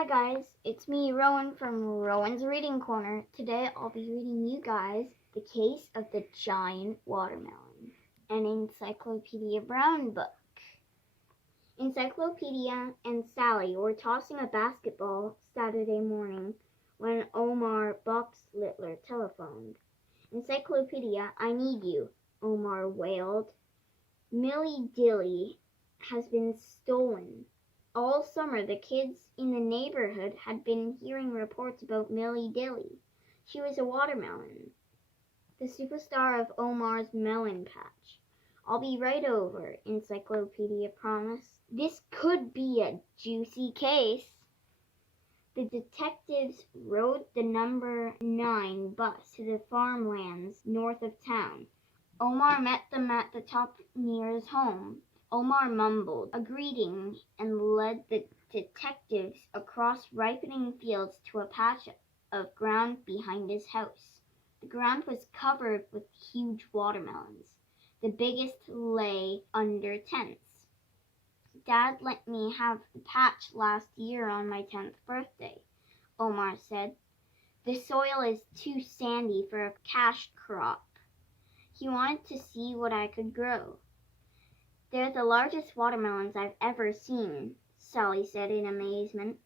Hi guys, it's me, Rowan from Rowan's Reading Corner. Today I'll be reading you guys The Case of the Giant Watermelon, an Encyclopedia Brown book. Encyclopedia and Sally were tossing a basketball Saturday morning when Omar Boxlittler telephoned. Encyclopedia, I need you, Omar wailed. Millie Dilly has been stolen. All summer, the kids in the neighborhood had been hearing reports about Millie Dilly. She was a watermelon, the superstar of Omar's melon patch. I'll be right over, Encyclopedia promised. This could be a juicy case. The detectives rode the number 9 bus to the farmlands north of town. Omar met them at the top near his home. Omar mumbled a greeting and led the detectives across ripening fields to a patch of ground behind his house. The ground was covered with huge watermelons. The biggest lay under tents. Dad let me have the patch last year on my 10th birthday, Omar said. The soil is too sandy for a cash crop. He wanted to see what I could grow. They're the largest watermelons I've ever seen, Sally said in amazement.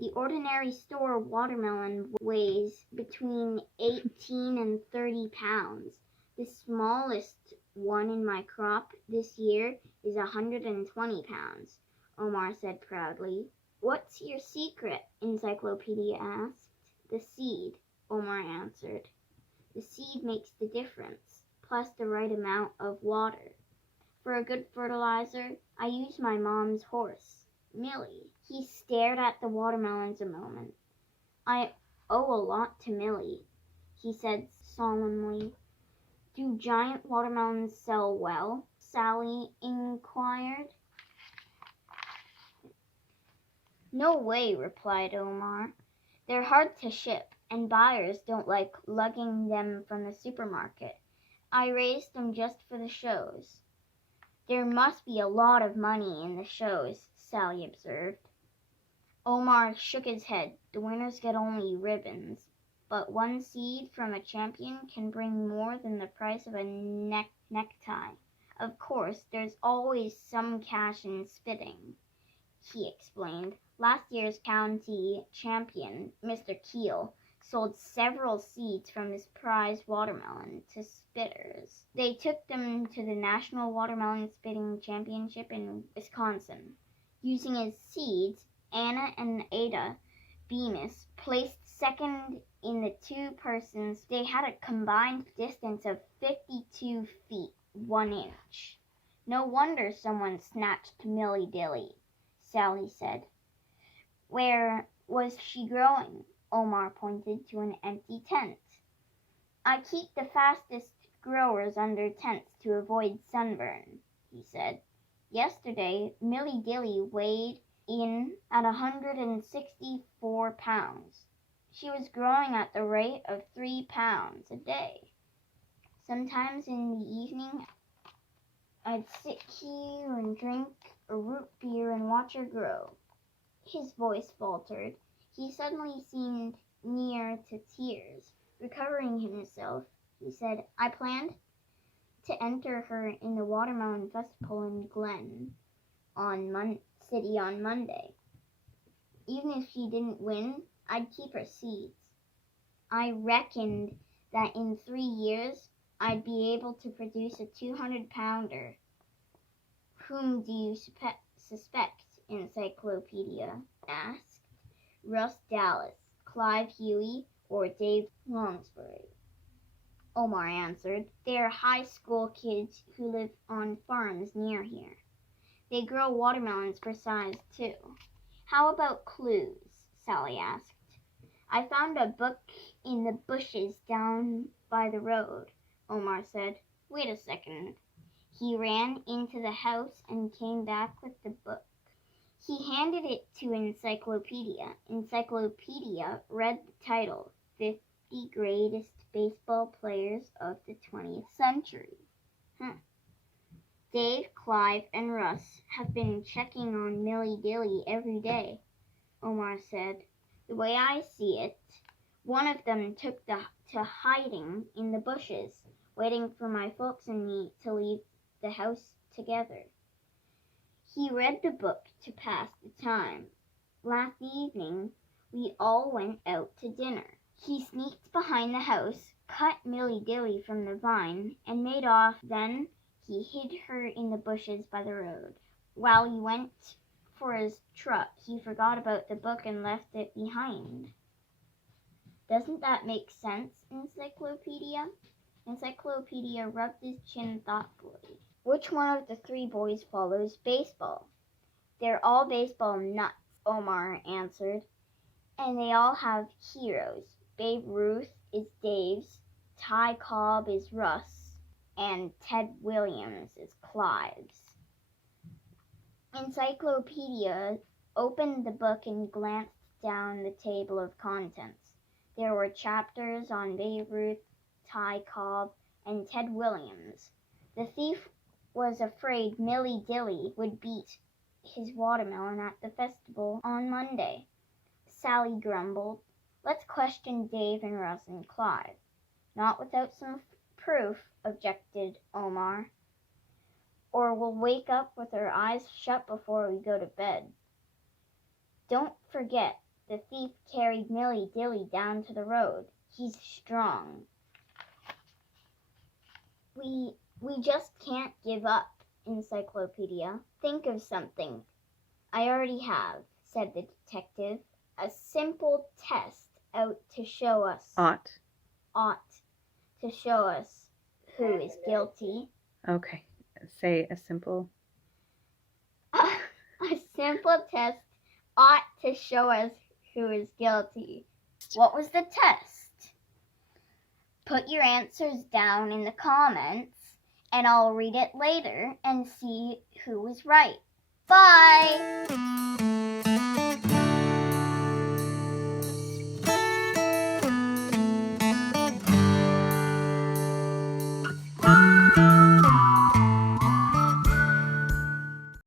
The ordinary store watermelon weighs between 18 and 30 pounds. The smallest one in my crop this year is 120 pounds, Omar said proudly. What's your secret? Encyclopedia asked. The seed, Omar answered. The seed makes the difference, plus the right amount of water. For a good fertilizer, I use my mom's horse, Millie. He stared at the watermelons a moment. I owe a lot to Millie, he said solemnly. Do giant watermelons sell well? Sally inquired. No way, replied Omar. They're hard to ship, and buyers don't like lugging them from the supermarket. I raised them just for the shows. There must be a lot of money in the shows, Sally observed. Omar shook his head. The winners get only ribbons, but one seed from a champion can bring more than the price of a necktie. Of course, there's always some cash in spitting, he explained. Last year's county champion, Mr. Keel, sold several seeds from his prize watermelon to spitters. They took them to the National Watermelon Spitting Championship in Wisconsin. Using his seeds, Anna and Ada Bemis placed second in the two persons. They had a combined distance of 52 feet, 1 inch. No wonder someone snatched Millie Dilly, Sally said. Where was she growing? Omar pointed to an empty tent. I keep the fastest growers under tents to avoid sunburn, he said. Yesterday, Millie Dilly weighed in at 164 pounds. She was growing at the rate of 3 pounds a day. Sometimes in the evening, I'd sit here and drink a root beer and watch her grow. His voice faltered. He suddenly seemed near to tears. Recovering himself, he said, I planned to enter her in the Watermelon Festival in Glen City on Monday. Even if she didn't win, I'd keep her seeds. I reckoned that in 3 years, I'd be able to produce a 200-pounder. Whom do you suspect? Encyclopedia asked. Russ Dallas, Clive Huey, or Dave Longsbury? Omar answered. They are high school kids who live on farms near here. They grow watermelons for size, too. How about clues? Sally asked. I found a book in the bushes down by the road, Omar said. Wait a second. He ran into the house and came back with the book. He handed it to Encyclopedia. Encyclopedia read the title, 50 Greatest Baseball Players of the 20th Century. Dave, Clive, and Russ have been checking on Millie Dilly every day. Omar said. The way I see it, one of them took to hiding in the bushes, waiting for my folks and me to leave the house together. He read the book to pass the time. Last evening, we all went out to dinner. He sneaked behind the house, cut Milly Dilly from the vine, and made off. Then he hid her in the bushes by the road. While he went for his truck, he forgot about the book and left it behind. Doesn't that make sense, Encyclopedia? Encyclopedia rubbed his chin thoughtfully. Which one of the three boys follows baseball? They're all baseball nuts, Omar answered. And they all have heroes. Babe Ruth is Dave's, Ty Cobb is Russ, and Ted Williams is Clive's. Encyclopedia opened the book and glanced down the table of contents. There were chapters on Babe Ruth, Ty Cobb, and Ted Williams. The thief was afraid Milly Dilly would beat his watermelon at the festival on Monday. Sally grumbled. Let's question Dave and Russ and Clive. Not without some proof, objected Omar. Or we'll wake up with our eyes shut before we go to bed. Don't forget, the thief carried Milly Dilly down to the road. He's strong. We just can't give up, Encyclopedia. Think of something. I already have, said the detective. A simple test ought to show us who is guilty. Okay, say a simple. A simple test ought to show us who is guilty. What was the test? Put your answers down in the comments, and I'll read it later and see who was right. Bye!